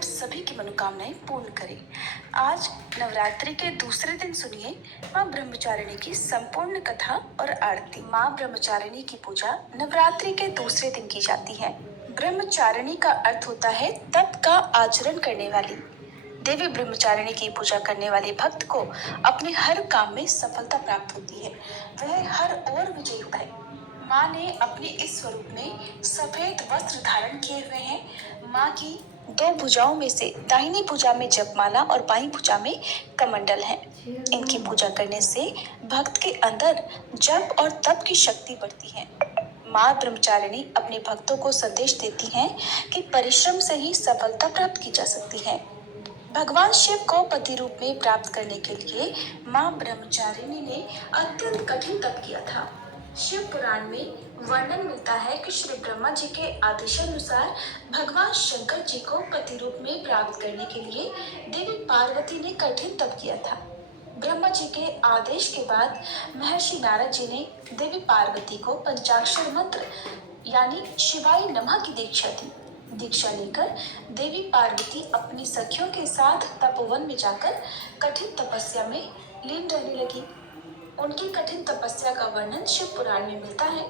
आप सभी की मनोकामनाएं पूर्ण करे। आज नवरात्रि के दूसरे दिन सुनिए माँ ब्रह्मचारिणी की संपूर्ण कथा और आरती। माँ ब्रह्मचारिणी की पूजा नवरात्रि के दूसरे दिन की जाती है। ब्रह्मचारिणी का अर्थ होता है तप का आचरण करने वाली। देवी ब्रह्मचारिणी की पूजा करने वाले भक्त को अपने हर काम में सफलता प्राप्त होती है। वह हर ओर विजयी होता है। माँ ने अपने इस स्वरूप में सफेद वस्त्र धारण किए हुए हैं। माँ की दो भुजाओं में से दाहिनी भुजा में जपमाला और बाईं भुजा में कमंडल है। इनकी पूजा करने से भक्त के अंदर जप और तप की शक्ति बढ़ती है। माँ ब्रह्मचारिणी अपने भक्तों को संदेश देती हैं कि परिश्रम से ही सफलता प्राप्त की जा सकती है। भगवान शिव को पति रूप में प्राप्त करने के लिए माँ ब्रह्मचारिणी ने अत्यंत कठिन तप किया था। शिव पुराण में वर्णन मिलता है कि श्री ब्रह्मा जी के आदेशानुसार भगवान शंकर जी को पति रूप में प्राप्त करने के लिए देवी पार्वती ने कठिन तप किया था। ब्रह्मा जी के आदेश के बाद महर्षि नारद जी ने देवी पार्वती को पंचाक्षर मंत्र यानी शिवाय नमः की दीक्षा दी। दीक्षा लेकर देवी पार्वती अपनी सखियों के साथ तपोवन में जाकर कठिन तपस्या में लीन रहने लगी। उनकी कठिन तपस्या का वर्णन शिव पुराण में मिलता है।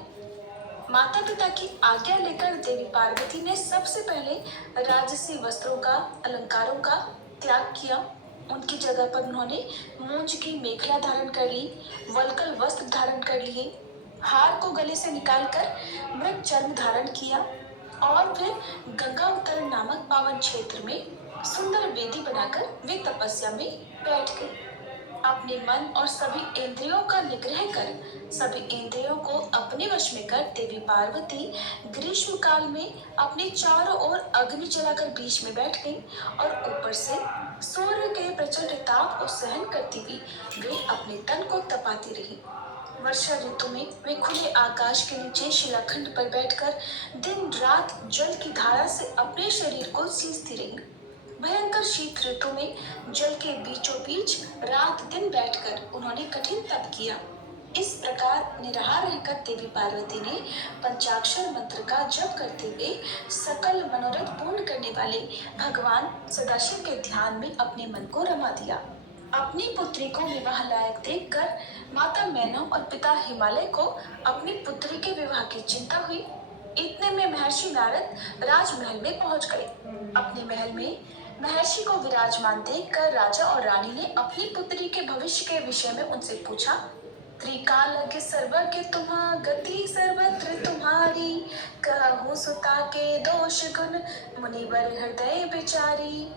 माता पिता की आज्ञा लेकर देवी पार्वती ने सबसे पहले राजसी वस्त्रों का अलंकारों का त्याग किया। उनकी जगह पर उन्होंने मूंज की मेखला धारण कर ली, वलकल वस्त्र धारण कर लिए, हार को गले से निकालकर मृग चर्म धारण किया और फिर गंगा उत्तरण नामक पावन क्षेत्र में सुंदर वेदी बनाकर वे तपस्या में बैठ गए। अपने मन और सभी इंद्रियों का निग्रह कर सभी इंद्रियों को अपने वश में कर देवी पार्वती ग्रीष्म काल में अपने चारों ओर अग्नि जलाकर बीच में बैठ गई और ऊपर से सूर्य के प्रचंड ताप को सहन करती हुई वे अपने तन को तपाती रही। वर्षा ऋतु में वे खुले आकाश के नीचे शिलाखंड पर बैठकर दिन रात जल की धारा से अपने शरीर को सींचती रही। भयंकर शीत ऋतु में जल के बीचों बीच रात दिन बैठकर उन्होंने कठिन तप किया। इस प्रकार निराहार रहकर देवी पार्वती ने पंचाक्षर मंत्र का जप करते हुए सकल मनोरथ पूर्ण करने वाले भगवान सदाशिव के ध्यान में अपने मन को रमा दिया। अपनी पुत्री को विवाह लायक देखकर माता मैनव और पिता हिमालय को अपनी पुत्री के विवाह की चिंता हुई। इतने में महर्षि नारद राजमहल में पहुंच गए। अपने महल में महर्षि को विराजमान देखकर राजा और रानी ने अपनी पुत्री के भविष्य के विषय में उनसे पूछा। त्रिकालज्ञ सर्वज्ञ तुम्हा गति सर्वत्र तुम्हारी, कहूँ सुता के दोष गुण मुनिवर हृदय विचारी।